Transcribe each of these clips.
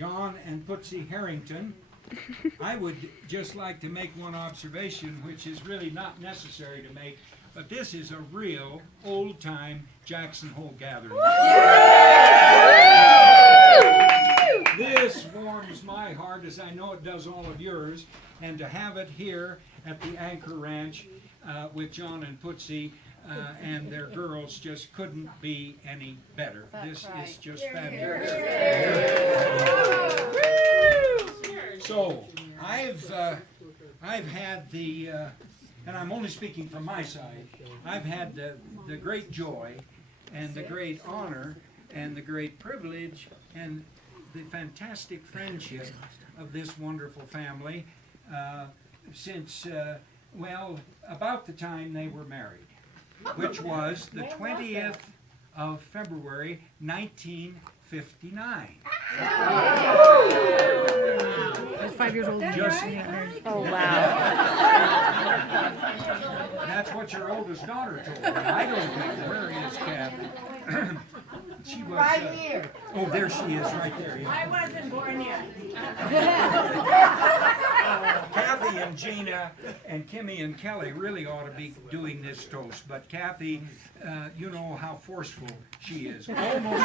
John and Putzi Harrington. I would just like to make one observation, which is really not necessary to make, but this is a real old-time Jackson Hole gathering. This warms my heart, as I know it does all of yours, and to have it here at the Anchor Ranch with John and Putzi and their girls just couldn't be any better. This is just fabulous. So I've had the, and I'm only speaking from my side, I've had the great joy and the great honor and the great privilege and the fantastic friendship of this wonderful family since, well, about the time they were married, which was the 20th of February, 1959. I was 5 years old. Just, Oh, wow. that's what your oldest daughter told me. I don't know. Where is Kathy? She was Right here. Oh, there she is, right there. Yeah. I wasn't born yet. Kathy and Gina and Kimmy and Kelly really ought to be doing this toast, but Kathy, you know how forceful she is. Almost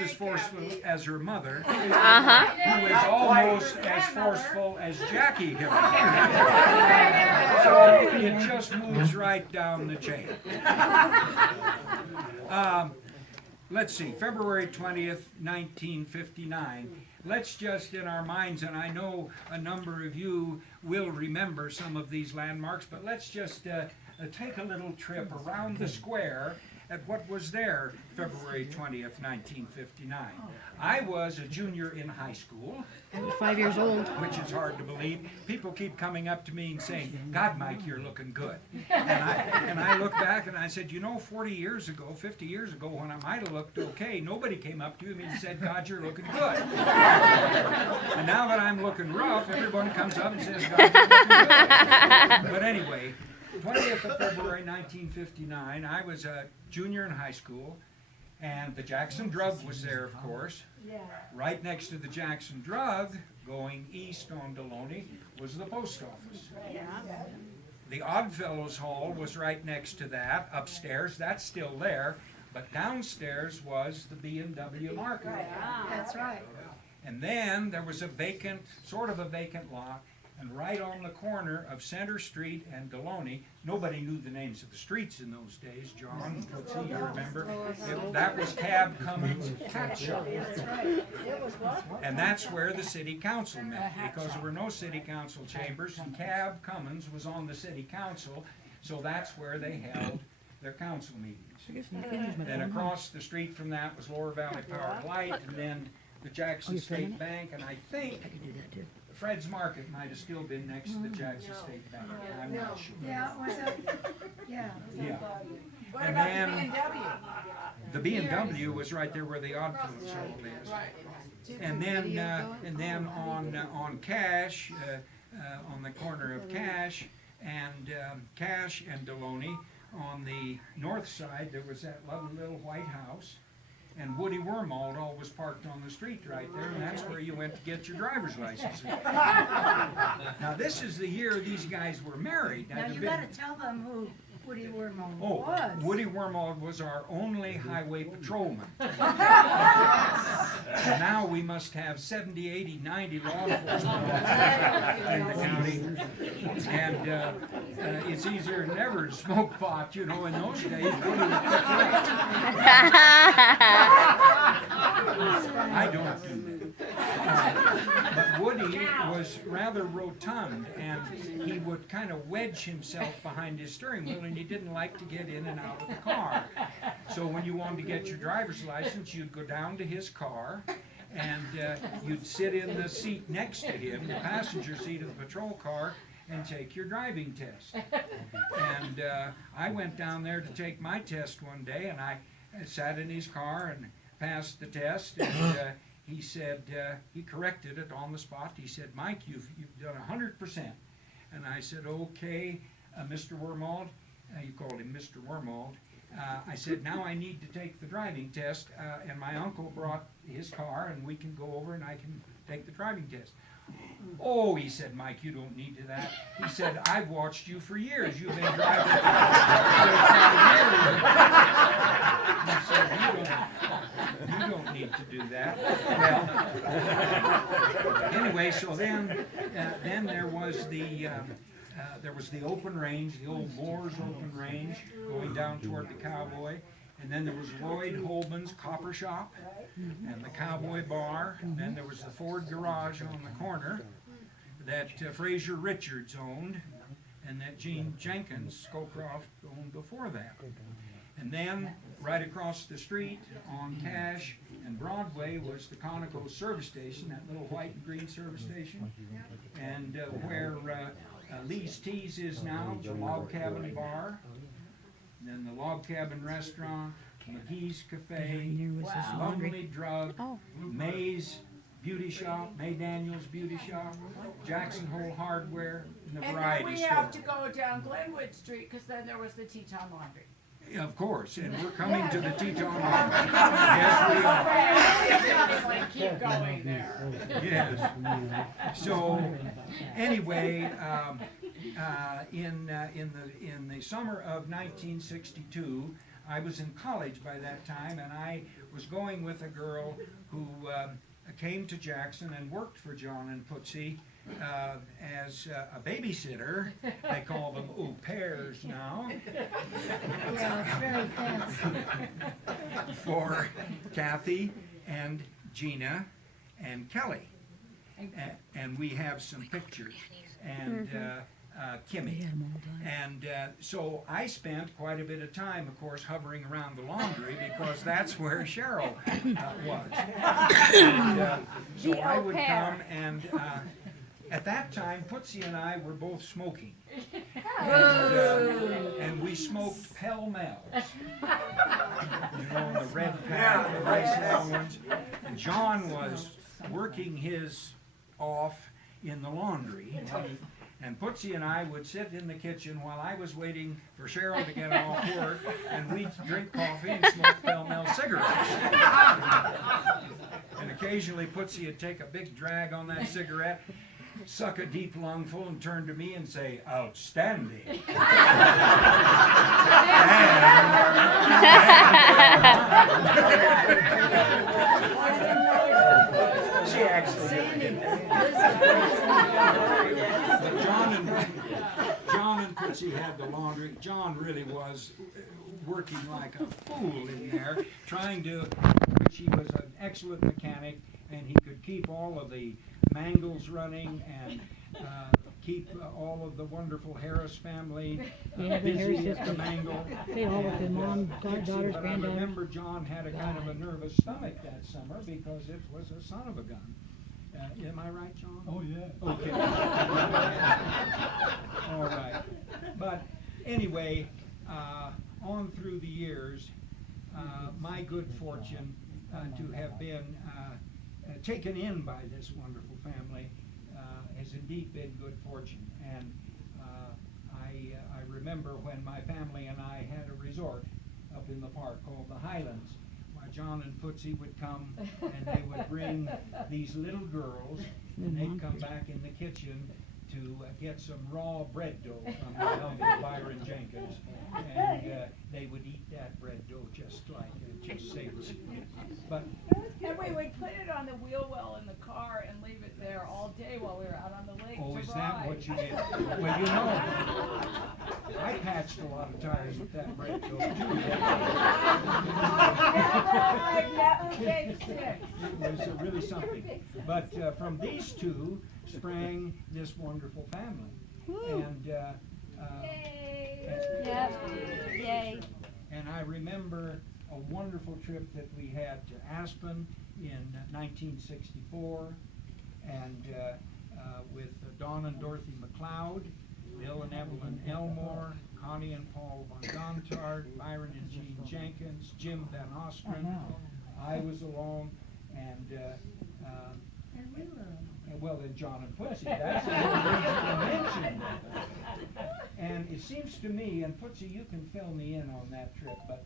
as forceful as her mother, who is almost as forceful as Jackie Hillary. So it just moves right down the chain. Let's see, February 20th, 1959. Let's just, in our minds, and I know a number of you will remember some of these landmarks, but let's just take a little trip around the square at what was there February 20th, 1959. I was a junior in high school. I was 5 years old. Which is hard to believe. People keep coming up to me and saying, God, Mike, you're looking good. And I look back and I said, you know, 40 years ago, 50 years ago, when I might have looked okay, nobody came up to me and said, God, you're looking good. And now that I'm looking rough, everyone comes up and says, God, you're looking good. But anyway, 20th of February, 1959, I was a junior in high school, and the Jackson Drug was there, of course. Right next to the Jackson Drug, going east on Deloney, was the post office. The Oddfellows Hall was right next to that, upstairs. That's still there, but downstairs was the B&W Market. That's right. And then there was a vacant, sort of a vacant lot, and right on the corner of Center Street and Deloney, nobody knew the names of the streets in those days. John, let's see, you remember? That was Cab Cummins' Cat Shop. And that's where the city council met, because there were no city council chambers, and Cab Cummins was on the city council, so that's where they held their council meetings. Then across the street from that was Lower Valley Power and Light, and then the Jackson State Bank, and I think Fred's Market might have still been next to the Jackson State Bank. I'm not sure. Yeah, was it? Yeah. What and about then the B&W was right there where the Oddfellows Hall is. And then on Cash, on the corner of Cash and Deloney, on the north side there was that lovely little white house. And Woody Wormald always parked on the street right there, and that's where you went to get your driver's license. Now this is the year these guys were married. Now you got to tell them who Woody Wormald was. Oh, Woody Wormald was our only highway patrolman. And now we must have 70, 80, 90 law enforcement officers in the county. And it's easier than ever to smoke pot, you know, in those days. Woody would pick you up. I don't do that. But Woody was rather rotund, and he would kind of wedge himself behind his steering wheel, and he didn't like to get in and out of the car. So when you wanted to get your driver's license, you'd go down to his car, and you'd sit in the seat next to him, the passenger seat of the patrol car, and take your driving test. And I went down there to take my test one day, and I sat in his car and passed the test, and he said, he corrected it on the spot. He said, Mike, you've done 100%. And I said, okay, Mr. Wormald, you called him Mr. Wormald, I said, now I need to take the driving test, and my uncle brought his car, and we can go over and I can take the driving test. Oh, he said, Mike, you don't need to that. He said, I've watched you for years. You've been driving for 5 years. He said, you don't need to do that. Well, anyway, so then there was the open range, the old Moore's open range, going down toward the Cowboy. And then there was Lloyd Holman's Copper Shop and the Cowboy Bar. And then there was the Ford Garage on the corner that Fraser Richards owned and that Gene Jenkins Scowcroft owned before that. And then right across the street on Cash and Broadway was the Conoco service station, that little white and green service station. And where Lee's Teas is now, the Log Cabin Bar. Then the Log Cabin Restaurant, McGee's Cafe, Lonely Drug, May's Beauty Shop, May Daniels Beauty Shop, Jackson Hole Hardware, and the And then variety we store. have to go down Glenwood Street, because then there was the Teton Laundry. Yeah, of course, and we're coming to the Teton Laundry. Yes, we are. Keep going there. Yes. So, anyway, in the summer of 1962, I was in college by that time, and I was going with a girl who came to Jackson and worked for John and Putzi as a babysitter. They call them au pairs now. Yeah, it's very fancy. For Kathy and Gina and Kelly. And we have some pictures. And Kimmy. And so I spent quite a bit of time, of course, hovering around the laundry because that's where Cheryl was. And, so I would come and at that time, Putzi and I were both smoking. And we smoked pell-mells. You know, the red pack, the nice long ones. And John was working his off in the laundry. And Putzi and I would sit in the kitchen while I was waiting for Cheryl to get off work, and we'd drink coffee and smoke pell-mell cigarettes. And occasionally Putzi would take a big drag on that cigarette, suck a deep lungful, and turn to me and say, "Outstanding." She actually But John and Putzi had the laundry. John really was working like a fool in there, trying to, which he was an excellent mechanic, and he could keep all of the mangles running and keep all of the wonderful Harris family Yeah, the busy Harris at the sisters. mangle. They all with their mom, daughters, But I granddaughters. remember John had a kind of a nervous stomach that summer because it was a son of a gun. Am I right, John? Oh, yeah. Okay. All right. But anyway, on through the years, my good fortune to have been taken in by this wonderful family has indeed been good fortune. And I remember when my family and I had a resort up in the park called the Highlands. John and Putzi would come and they would bring these little girls and they'd come back in the kitchen to get some raw bread dough from the lovely Byron Jenkins, and they would eat that bread dough just like just savory. But And we would put it on the wheel well in the car and leave it there all day while we were out on the lake oh, to is ride. that what you did? Well, you know, I patched a lot of tires with that bread dough too. I've never been sick. It was really something. But from these two sprang this wonderful family. And Yep. Yay. and I remember a wonderful trip that we had to Aspen in 1964, and with Don and Dorothy McLeod, Bill and Evelyn Elmore, Connie and Paul von Gontard, Byron and Jean Jenkins, Jim Van Ostren. I was along, and And we were. Well, then John and Putzi, that's the reason I mentioned. And it seems to me, and Putzi, you can fill me in on that trip, but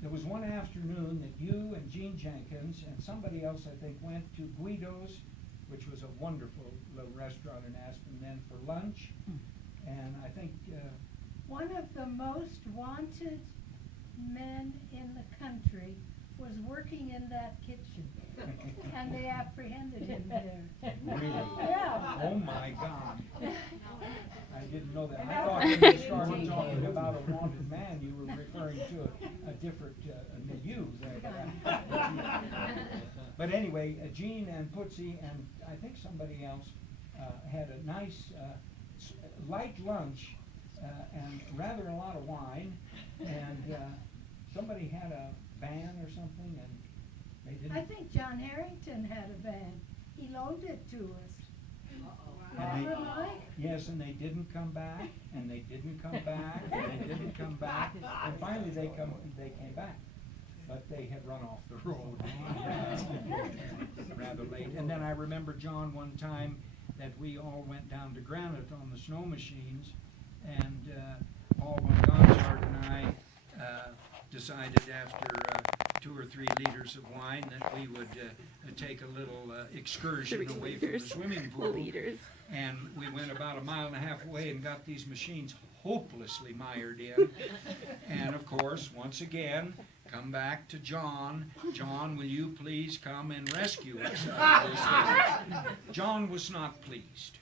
there was one afternoon that you and Gene Jenkins and somebody else, I think, went to Guido's, which was a wonderful little restaurant in Aspen, then for lunch. And I think, One of the most wanted men in the country was working in that kitchen, and they apprehended him there. really? Yeah. Oh my God. I didn't know that. I thought when you started talking about a wanted man, you were referring to a different milieu there. But anyway, Gene and Putzi and I think somebody else had a nice light lunch and rather a lot of wine, and somebody had a van or something, and they didn't. I think John Harrington had a van. He loaned it to us. And Remember, Mike? yes, and they didn't come back, and they didn't come back, and they didn't come back, and finally they came back, but they had run off the road rather late. And then I remember, John, one time that we all went down to Granite on the snow machines, and Alwyn Gonzard and I decided after 2 or 3 liters of wine that we would take a little excursion away from the swimming pool. And we went about 1.5 miles away and got these machines hopelessly mired in. And of course, once again, come back to John. John, will you please come and rescue us out of this thing? John was not pleased.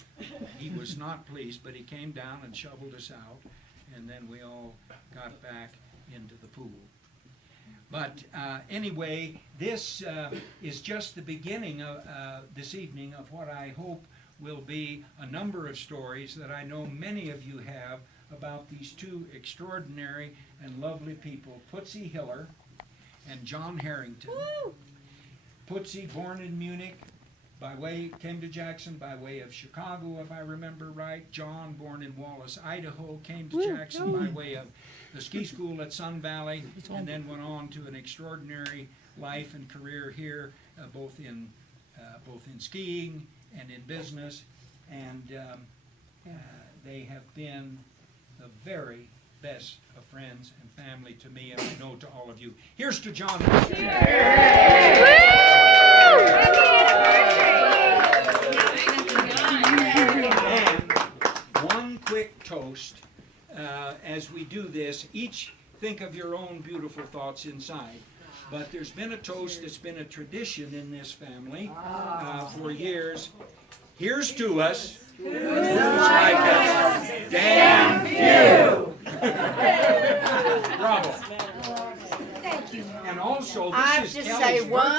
He was not pleased, but he came down and shoveled us out, and then we all got back into the pool. But anyway, this is just the beginning of this evening of what I hope will be a number of stories that I know many of you have about these 2 extraordinary and lovely people, Putzi Hiller and John Harrington. Woo! Putzi, born in Munich, came to Jackson by way of Chicago, if I remember right. John, born in Wallace, Idaho, came to Jackson by way of the ski school at Sun Valley, and then went on to an extraordinary life and career here, both in skiing and in business. And they have been the very best of friends and family to me, and I know to all of you. Here's to John. And one quick toast as we do this. Each think of your own beautiful thoughts inside. But there's been a toast that's been a tradition in this family for years. Here's to us. Who's like us? Damn few! Bravo. Thank you. And also, this I have is to Kelly's say one